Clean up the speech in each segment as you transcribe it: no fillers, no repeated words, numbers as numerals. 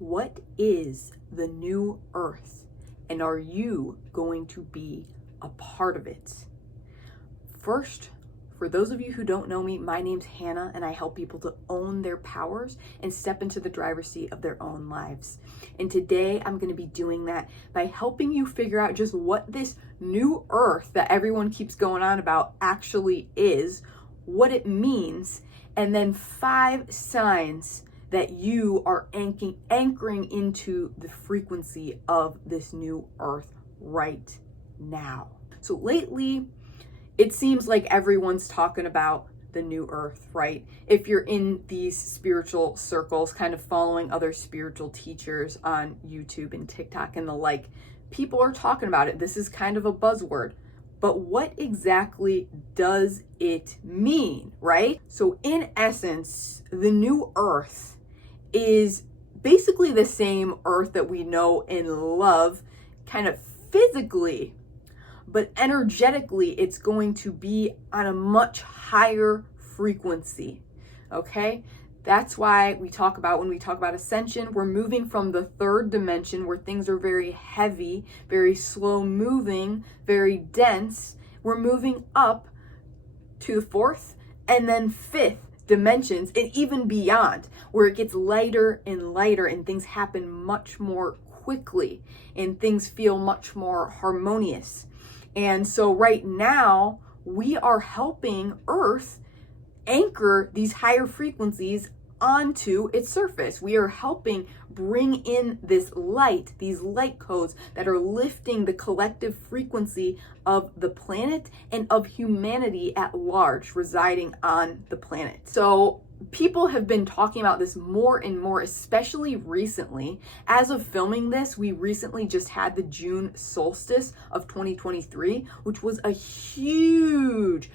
What is the new earth? And are you going to be a part of it? First, for those of you who don't know me, my name's Hannah, and I help people to own their powers and step into the driver's seat of their own lives. And today I'm going to be doing that by helping you figure out just what this new earth that everyone keeps going on about actually is, what it means, and then 5 signs that you are anchoring into the frequency of this new earth right now. So lately, it seems like everyone's talking about the new earth, right? If you're in these spiritual circles, kind of following other spiritual teachers on YouTube and TikTok and the like, people are talking about it. This is kind of a buzzword. But what exactly does it mean, right? So in essence, the new earth is basically the same earth that we know and love, kind of physically, but energetically, it's going to be on a much higher frequency, okay? That's why when we talk about ascension, we're moving from the 3rd dimension where things are very heavy, very slow moving, very dense. We're moving up to the 4th and then 5th dimensions and even beyond, where it gets lighter and lighter and things happen much more quickly and things feel much more harmonious. And so right now we are helping Earth anchor these higher frequencies onto its surface. We are helping bring in this light, these light codes that are lifting the collective frequency of the planet and of humanity at large residing on the planet. So people have been talking about this more and more, especially recently. As of filming this, we recently just had the June solstice of 2023, which was a huge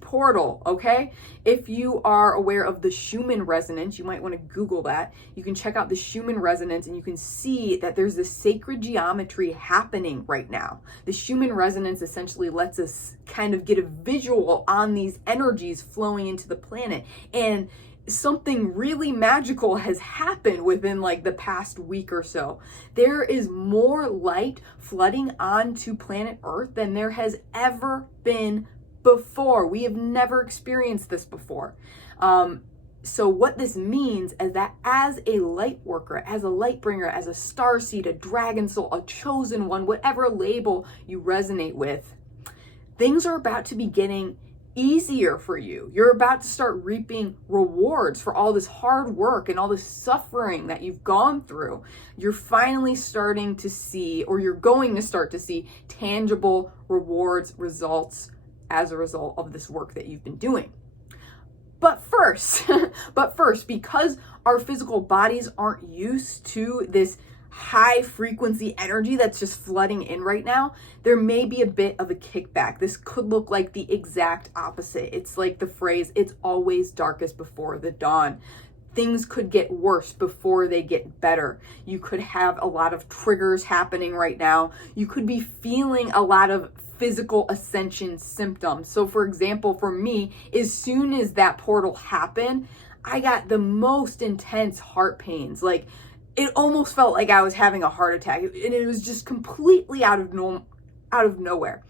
portal, okay? If you are aware of the Schumann resonance, you might want to Google that. You can check out the Schumann resonance and you can see that there's this sacred geometry happening right now. The Schumann resonance essentially lets us kind of get a visual on these energies flowing into the planet. And something really magical has happened within like the past week or so. There is more light flooding onto planet Earth than there has ever been before. We have never experienced this before. So what this means is that as a light worker, as a light bringer, as a starseed, a dragon soul, a chosen one, whatever label you resonate with, things are about to be getting easier for you. You're about to start reaping rewards for all this hard work and all this suffering that you've gone through. You're finally starting to see, or you're going to start to see, tangible rewards, results as a result of this work that you've been doing. But first, because our physical bodies aren't used to this high frequency energy that's just flooding in right now, there may be a bit of a kickback. This could look like the exact opposite. It's like the phrase, it's always darkest before the dawn. Things could get worse before they get better. You could have a lot of triggers happening right now. You could be feeling a lot of physical ascension symptoms. So for example, for me, as soon as that portal happened, I got the most intense heart pains. Like it almost felt like I was having a heart attack, and it was just completely out of nowhere.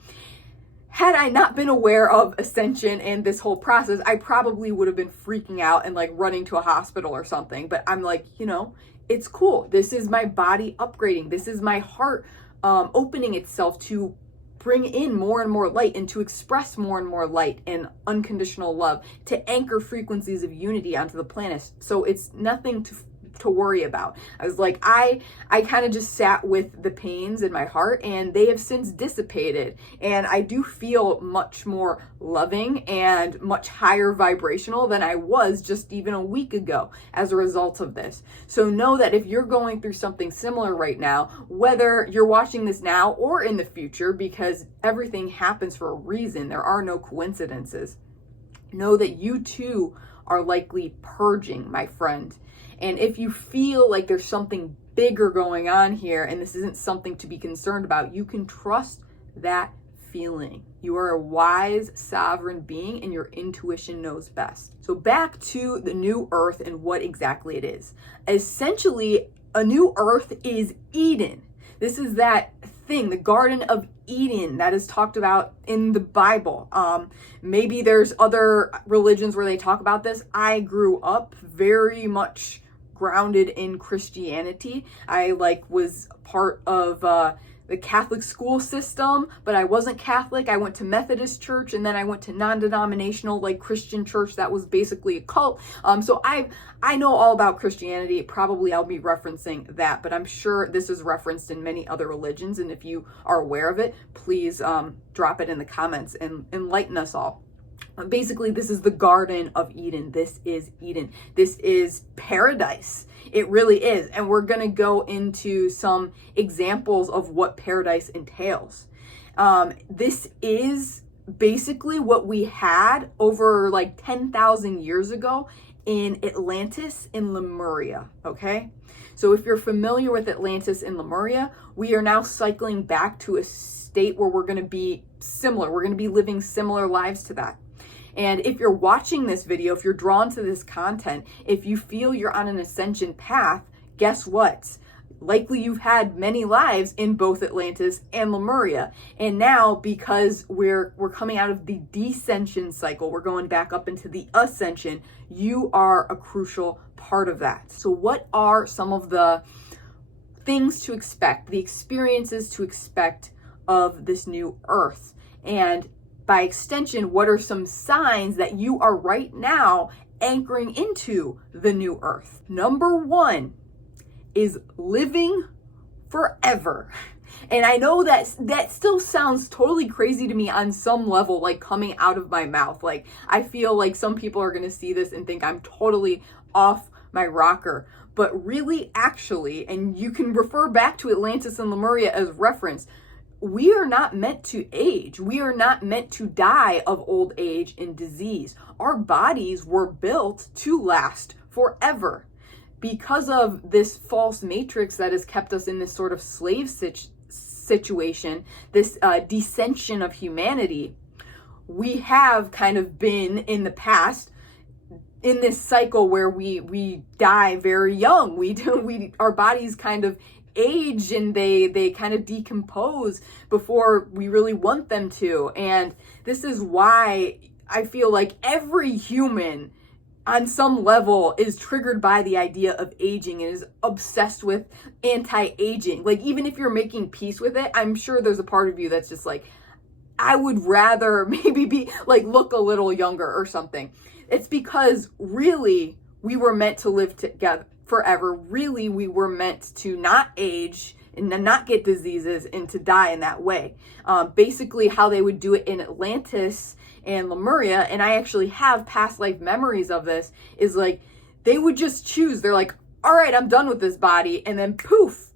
Had I not been aware of ascension and this whole process, I probably would have been freaking out and like running to a hospital or something. But I'm like, it's cool. This is my body upgrading. This is my heart opening itself to bring in more and more light and to express more and more light and unconditional love, to anchor frequencies of unity onto the planet. So it's nothing to worry about. I was like, I kind of just sat with the pains in my heart, and they have since dissipated. And I do feel much more loving and much higher vibrational than I was just even a week ago as a result of this. So know that if you're going through something similar right now, whether you're watching this now or in the future, because everything happens for a reason, there are no coincidences, know that you too are likely purging, my friend. And if you feel like there's something bigger going on here and this isn't something to be concerned about, you can trust that feeling. You are a wise, sovereign being, and your intuition knows best. So back to the new earth and what exactly it is. Essentially, a new earth is Eden. This is that thing, the Garden of Eden that is talked about in the Bible. Maybe there's other religions where they talk about this. I grew up very much grounded in Christianity. I was part of the Catholic school system, but I wasn't Catholic. I went to Methodist church, and then I went to non-denominational Christian church that was basically a cult. So I know all about Christianity. Probably I'll be referencing that, but I'm sure this is referenced in many other religions. And if you are aware of it, please drop it in the comments and enlighten us all. Basically, this is the Garden of Eden. This is Eden. This is paradise. It really is. And we're going to go into some examples of what paradise entails. This is basically what we had over 10,000 years ago in Atlantis in Lemuria, okay? So if you're familiar with Atlantis in Lemuria, we are now cycling back to a state where we're going to be similar. We're going to be living similar lives to that. And if you're watching this video, if you're drawn to this content, if you feel you're on an ascension path, guess what? Likely you've had many lives in both Atlantis and Lemuria. And now, because we're coming out of the descension cycle, we're going back up into the ascension, you are a crucial part of that. So what are some of the things to expect, the experiences to expect of this new earth? And by extension, what are some signs that you are right now anchoring into the new earth? Number one is living forever. And I know that still sounds totally crazy to me on some level, coming out of my mouth. I feel like some people are going to see this and think I'm totally off my rocker. But really, actually, and you can refer back to Atlantis and Lemuria as reference, we are not meant to age. We are not meant to die of old age and disease. Our bodies were built to last forever. Because of this false matrix that has kept us in this sort of slave situation, this descension of humanity, we have kind of been in the past in this cycle where we die very young. Our bodies kind of age and they kind of decompose before we really want them to. And this is why I feel like every human on some level is triggered by the idea of aging and is obsessed with anti-aging. Even if you're making peace with it, I'm sure there's a part of you that's just I would rather maybe be look a little younger or something. It's because really we were meant to live together forever. Really, we were meant to not age and not get diseases and to die in that way. Basically, how they would do it in Atlantis and Lemuria, and I actually have past life memories of this, is they would just choose. They're all right, I'm done with this body, and then poof,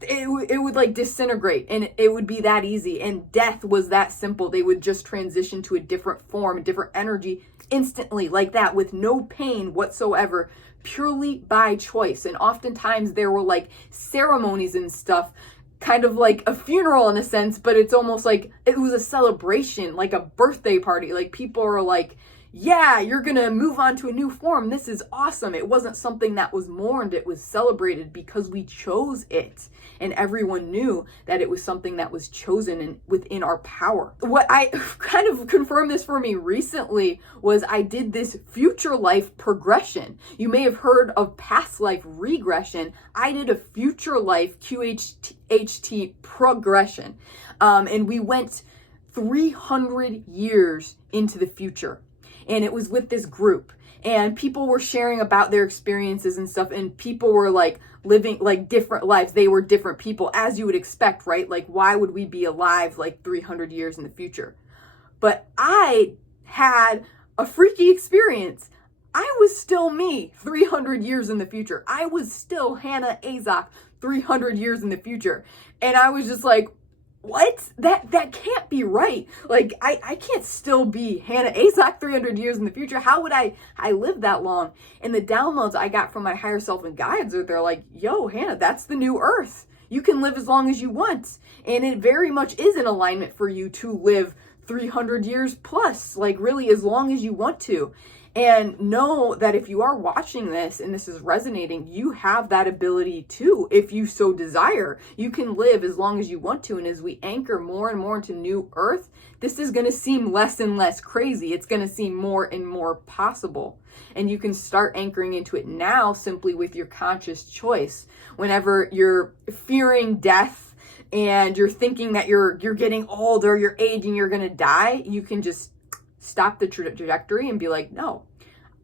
it would disintegrate, and it would be that easy. And death was that simple. They would just transition to a different form, a different energy instantly, like that, with no pain whatsoever, purely by choice. And oftentimes there were ceremonies and stuff, kind of like a funeral in a sense, but it's almost like it was a celebration, like a birthday party. People are yeah, you're gonna move on to a new form. This is awesome. It wasn't something that was mourned, it was celebrated because we chose it. And everyone knew that it was something that was chosen and within our power. What I kind of confirmed this for me recently was I did this future life progression. You may have heard of past life regression. I did a future life QHT progression. And we went 300 years into the future. And it was with this group, and people were sharing about their experiences and stuff, and people were living different lives. They were different people, as you would expect, right? Why would we be alive 300 years in the future? But I had a freaky experience. I was still me 300 years in the future. I was still Hannah Azok 300 years in the future. And I was just what? That can't be right. I can't still be Hannah Azok 300 years in the future. How would I live that long? And the downloads I got from my higher self and guides are, they're yo, Hannah, that's the new earth. You can live as long as you want. And it very much is in alignment for you to live 300 years plus, like really as long as you want to. And know that if you are watching this and this is resonating, you have that ability too, if you so desire. You can live as long as you want to. And as we anchor more and more into new earth, this is going to seem less and less crazy. It's going to seem more and more possible. And you can start anchoring into it now simply with your conscious choice. Whenever you're fearing death and you're thinking that you're getting old or you're aging, you're going to die, you can just stop the trajectory and be like, no,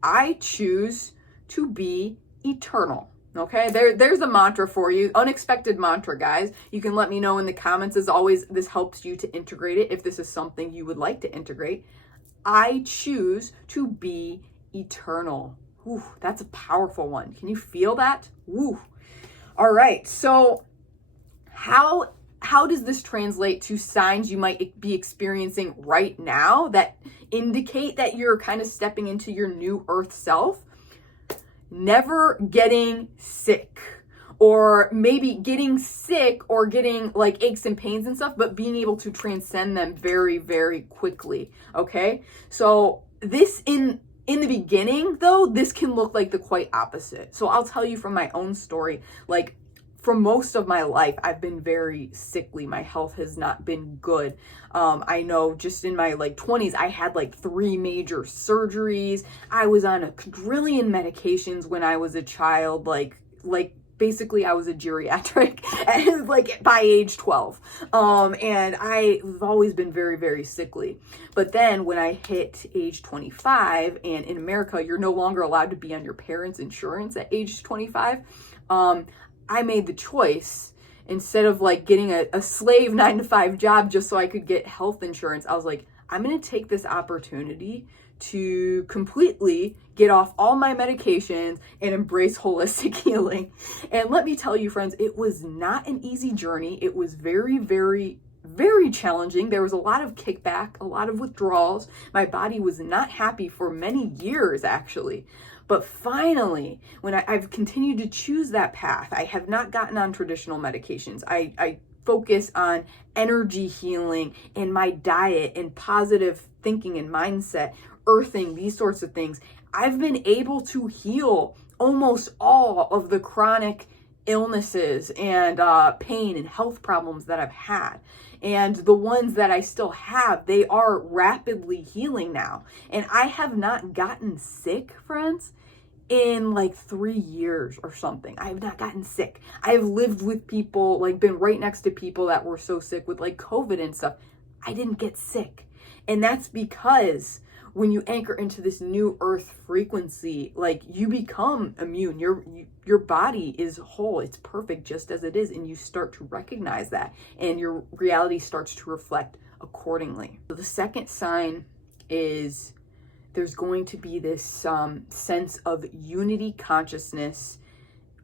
I choose to be eternal. Okay, there's a mantra for you. Unexpected mantra, guys. You can let me know in the comments. As always, this helps you to integrate it if this is something you would like to integrate. I choose to be eternal. Ooh, that's a powerful one. Can you feel that? Woo. All right, so how does this translate to signs you might be experiencing right now that indicate that you're kind of stepping into your new earth self? Never getting sick, or maybe getting sick or getting like aches and pains and stuff, but being able to transcend them very, very quickly. Okay. So this in the beginning though, this can look like the quite opposite. So I'll tell you from my own story, like, for most of my life, I've been very sickly. My health has not been good. I know just in my 20s, I had 3 major surgeries. I was on a quadrillion medications when I was a child. Basically I was a geriatric and by age 12. And I've always been very, very sickly. But then when I hit age 25, and in America, you're no longer allowed to be on your parents' insurance at age 25. I made the choice, instead of getting a slave 9-to-5 job just so I could get health insurance, I was like, I'm going to take this opportunity to completely get off all my medications and embrace holistic healing. And let me tell you, friends, it was not an easy journey. It was very, very, very challenging. There was a lot of kickback, a lot of withdrawals. My body was not happy for many years, actually. But finally, when I've continued to choose that path, I have not gotten on traditional medications. I focus on energy healing and my diet and positive thinking and mindset, earthing, these sorts of things. I've been able to heal almost all of the chronic illnesses and pain and health problems that I've had. And the ones that I still have, they are rapidly healing now. And I have not gotten sick, friends, in 3 years or something. I have not gotten sick. I have lived with people, been right next to people that were so sick with COVID and stuff. I didn't get sick. And that's because when you anchor into this new earth frequency, you become immune. Your body is whole. It's perfect just as it is. And you start to recognize that, and your reality starts to reflect accordingly. So the second sign is there's going to be this sense of unity consciousness,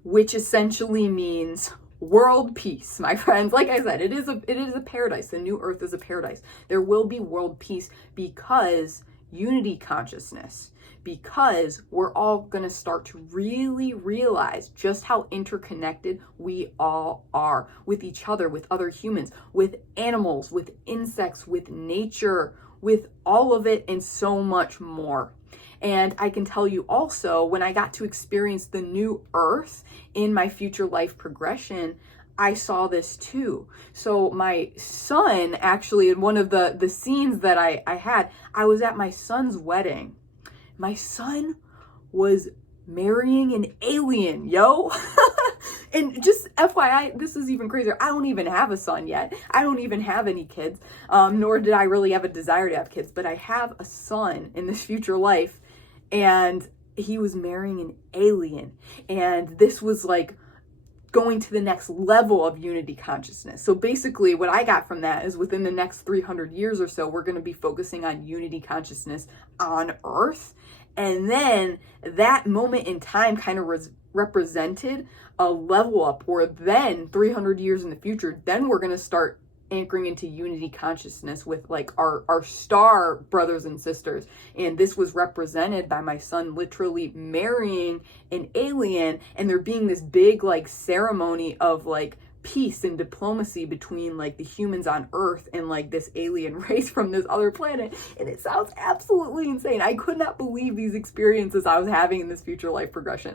which essentially means world peace, my friends. Like I said, it is a paradise. The new earth is a paradise. There will be world peace because unity consciousness, because we're all going to start to really realize just how interconnected we all are with each other, with other humans, with animals, with insects, with nature, with all of it and so much more. And I can tell you also, when I got to experience the new earth in my future life progression, I saw this too. So my son, actually, in one of the scenes that I had, I was at my son's wedding. My son was marrying an alien, yo. And just FYI, this is even crazier. I don't even have a son yet. I don't even have any kids, nor did I really have a desire to have kids, but I have a son in this future life, and he was marrying an alien. And this was going to the next level of unity consciousness. So basically what I got from that is within the next 300 years or so, we're going to be focusing on unity consciousness on Earth. And then that moment in time kind of represented a level up, where then 300 years in the future, then we're going to start anchoring into unity consciousness with our star brothers and sisters. And this was represented by my son literally marrying an alien, and there being this big ceremony of peace and diplomacy between like the humans on Earth and like this alien race from this other planet. And it sounds absolutely insane. I could not believe these experiences I was having in this future life progression.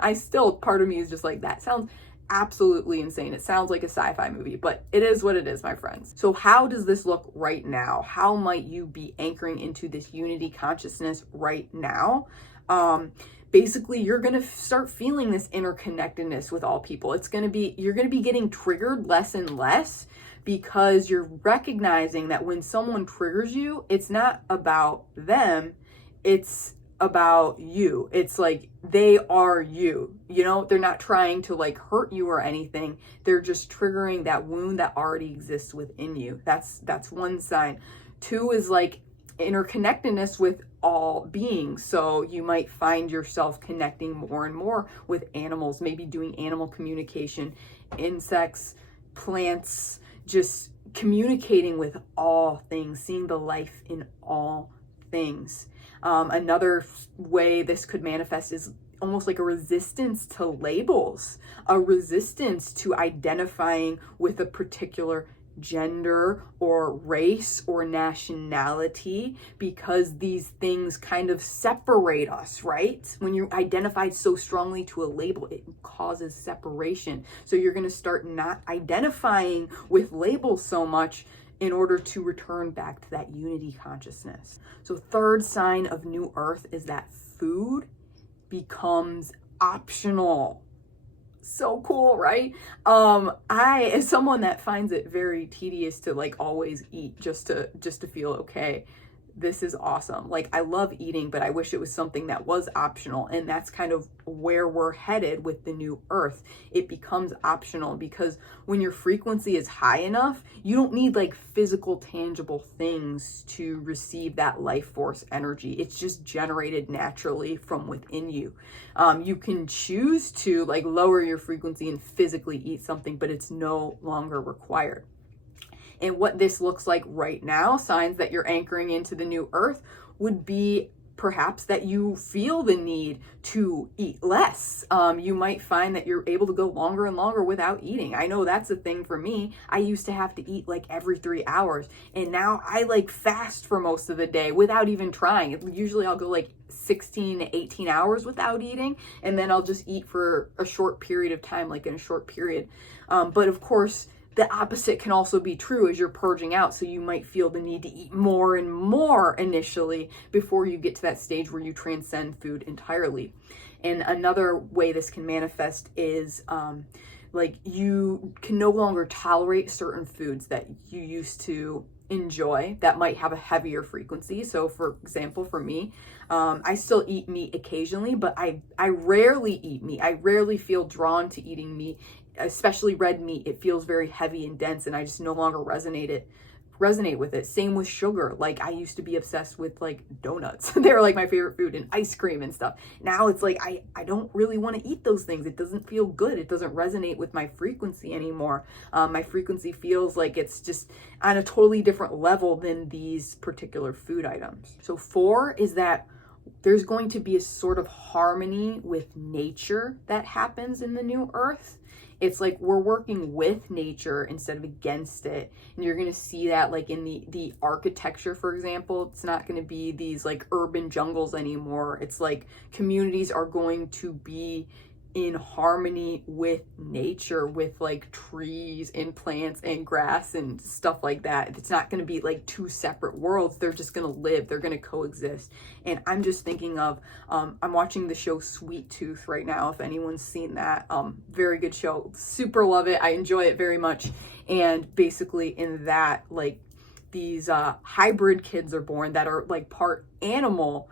Part of me is just like, that sounds absolutely insane. It sounds like a sci-fi movie, but it is what it is, my friends. So how does this look right now? How might you be anchoring into this unity consciousness right now? Basically, you're going to start feeling this interconnectedness with all people. You're going to be getting triggered less and less, because you're recognizing that when someone triggers you, it's not about them, it's about you. It's like they are you, you know, they're not trying to like hurt you or anything. They're just triggering that wound that already exists within you. That's one sign. 2 is like interconnectedness with all beings. So you might find yourself connecting more and more with animals, maybe doing animal communication, insects, plants, just communicating with all things, seeing the life in all things. Another way this could manifest is almost like a resistance to labels, a resistance to identifying with a particular gender or race or nationality, because these things kind of separate us, right? When you're identified so strongly to a label, it causes separation. So you're going to start not identifying with labels so much in order to return back to that unity consciousness. So 3rd sign of New Earth is that food becomes optional. So cool, right? I, as someone that finds it very tedious to like always eat just to feel okay, this is awesome. Like, I love eating, but I wish it was something that was optional. And that's kind of where we're headed with the New Earth. It becomes optional, because when your frequency is high enough, you don't need like physical, tangible things to receive that life force energy. It's just generated naturally from within you. You can choose to like lower your frequency and physically eat something, but it's no longer required. And what this looks like right now, signs that you're anchoring into the New Earth, would be perhaps that you feel the need to eat less. You might find that you're able to go longer and longer without eating. I know that's a thing for me. I used to have to eat like every 3 hours, and now I like fast for most of the day without even trying. Usually I'll go like 16 to 18 hours without eating, and then I'll just eat for a short period of time, like in a short period. But of course, the opposite can also be true as you're purging out. So you might feel the need to eat more and more initially before you get to that stage where you transcend food entirely. And another way this can manifest is like you can no longer tolerate certain foods that you used to enjoy that might have a heavier frequency. So for example, for me, I still eat meat occasionally, but I rarely eat meat. I rarely feel drawn to eating meat, especially red meat. It feels very heavy and dense, and I just no longer resonate with it. Same with sugar. Like, I used to be obsessed with like donuts. They were like my favorite food, and ice cream and stuff. Now it's like I don't really want to eat those things. It doesn't feel good. It doesn't resonate with my frequency anymore. My frequency feels like it's just on a totally different level than these particular food items. So 4 is that there's going to be a sort of harmony with nature that happens in the New Earth. It's like we're working with nature instead of against it. And you're going to see that like in the architecture, for example. It's not going to be these like urban jungles anymore. It's like communities are going to be in harmony with nature, with like trees and plants and grass and stuff like that. It's not going to be like 2 separate worlds. They're just going to live. They're going to coexist. And I'm just thinking of, I'm watching the show Sweet Tooth right now, if anyone's seen that. Very good show. Super love it. I enjoy it very much. And basically in that, like, these hybrid kids are born that are like part animal,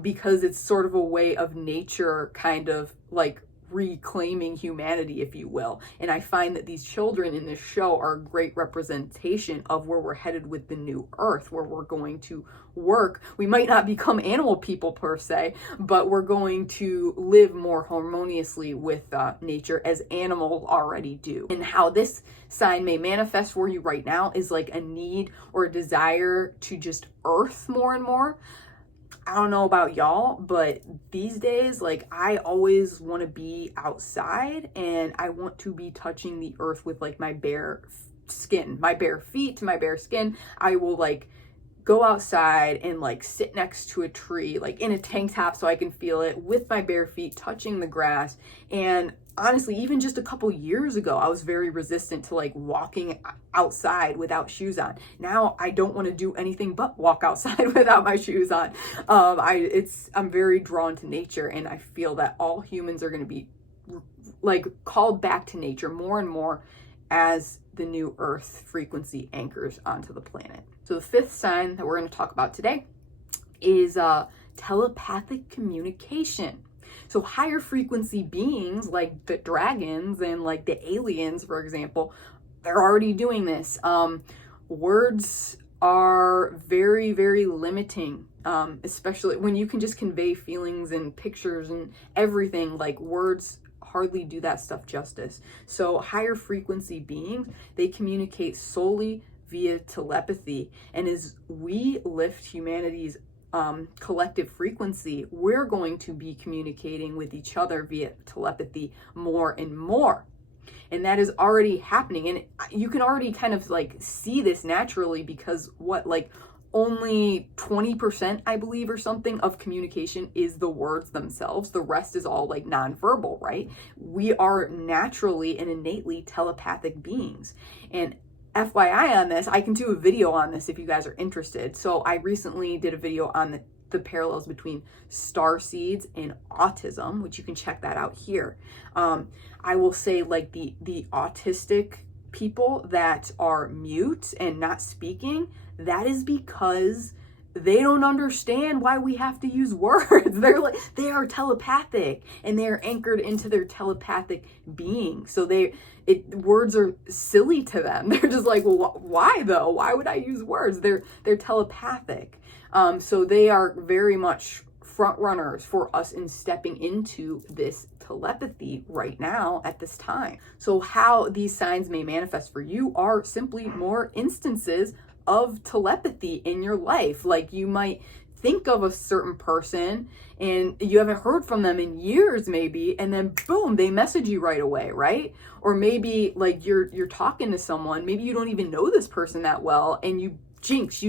because it's sort of a way of nature kind of like reclaiming humanity, if you will. And I find that these children in this show are a great representation of where we're headed with the New Earth, where we're going to work. We might not become animal people per se, but we're going to live more harmoniously with nature as animals already do. And how this sign may manifest for you right now is like a need or a desire to just earth more and more. I don't know about y'all, but these days, like, I always want to be outside and I want to be touching the earth with like my bare skin, my bare feet to my bare skin. I will like go outside and like sit next to a tree, like in a tank top so I can feel it with my bare feet touching the grass. And honestly, even just a couple years ago, I was very resistant to like walking outside without shoes on. Now I don't want to do anything but walk outside without my shoes on. I'm very drawn to nature, and I feel that all humans are going to be like called back to nature more and more as the new Earth frequency anchors onto the planet. So the fifth sign that we're going to talk about today is telepathic communication. So higher frequency beings like the dragons and like the aliens, for example, they're already doing this. Words are very, very limiting, especially when you can just convey feelings and pictures and everything. Like, words hardly do that stuff justice. So higher frequency beings, they communicate solely via telepathy. And as we lift humanity's collective frequency, we're going to be communicating with each other via telepathy more and more. And that is already happening. And you can already kind of like see this naturally, because only 20%, I believe, or something of communication is the words themselves. The rest is all like nonverbal, right? We are naturally and innately telepathic beings. And FYI on this, I can do a video on this if you guys are interested. So I recently did a video on the parallels between star seeds and autism, which you can check that out here. I will say, like, the autistic people that are mute and not speaking, that is because they don't understand why we have to use words. They are telepathic, and they are anchored into their telepathic being. So words are silly to them. They're just like, well, why though? Why would I use words? They're telepathic. So they are very much front runners for us in stepping into this telepathy right now at this time. So how these signs may manifest for you are simply more instances of telepathy in your life. Like, you might think of a certain person and you haven't heard from them in years maybe, and then boom, they message you right away, right? Or maybe like you're talking to someone, maybe you don't even know this person that well, and you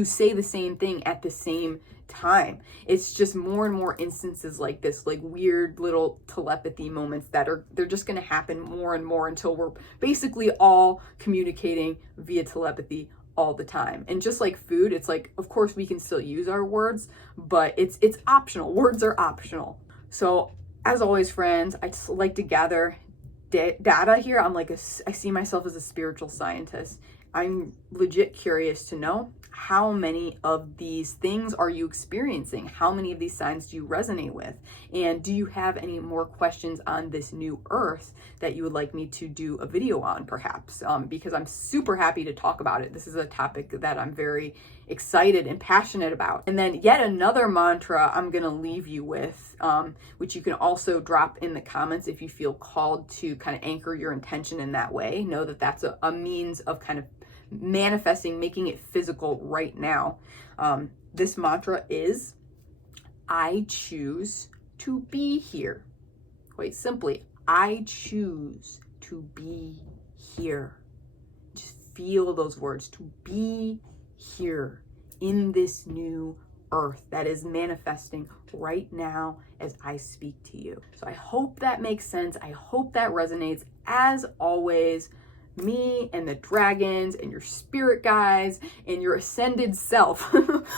say the same thing at the same time. It's just more and more instances like this, like weird little telepathy moments they're just going to happen more and more until we're basically all communicating via telepathy all the time. And just like food, it's like, of course we can still use our words, but it's optional. Words are optional. So as always, friends, I just like to gather data here. I see myself as a spiritual scientist. I'm legit curious to know, how many of these things are you experiencing? How many of these signs do you resonate with? And do you have any more questions on this new Earth that you would like me to do a video on, perhaps? Because I'm super happy to talk about it. This is a topic that I'm very excited and passionate about. And then yet another mantra I'm going to leave you with, which you can also drop in the comments if you feel called to kind of anchor your intention in that way. Know that that's a means of kind of manifesting, making it physical right now. This mantra is, I choose to be here. Quite simply, I choose to be here. Just feel those words, to be here in this new Earth that is manifesting right now as I speak to you. So I hope that makes sense. I hope that resonates. As always, me and the dragons and your spirit guides and your ascended self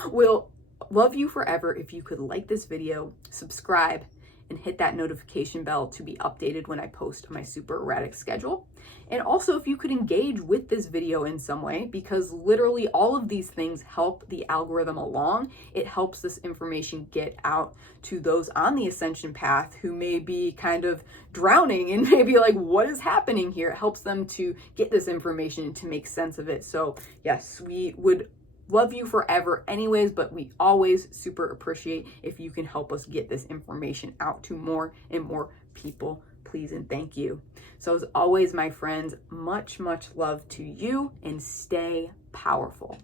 will love you forever if you could like this video, subscribe, and hit that notification bell to be updated when I post my super erratic schedule. And also, if you could engage with this video in some way, because literally all of these things help the algorithm along. It helps this information get out to those on the ascension path who may be kind of drowning and maybe like, what is happening here? It helps them to get this information and to make sense of it. So yes, we would love you forever anyways, but we always super appreciate if you can help us get this information out to more and more people. Please and thank you. So as always, my friends, much, much love to you, and stay powerful.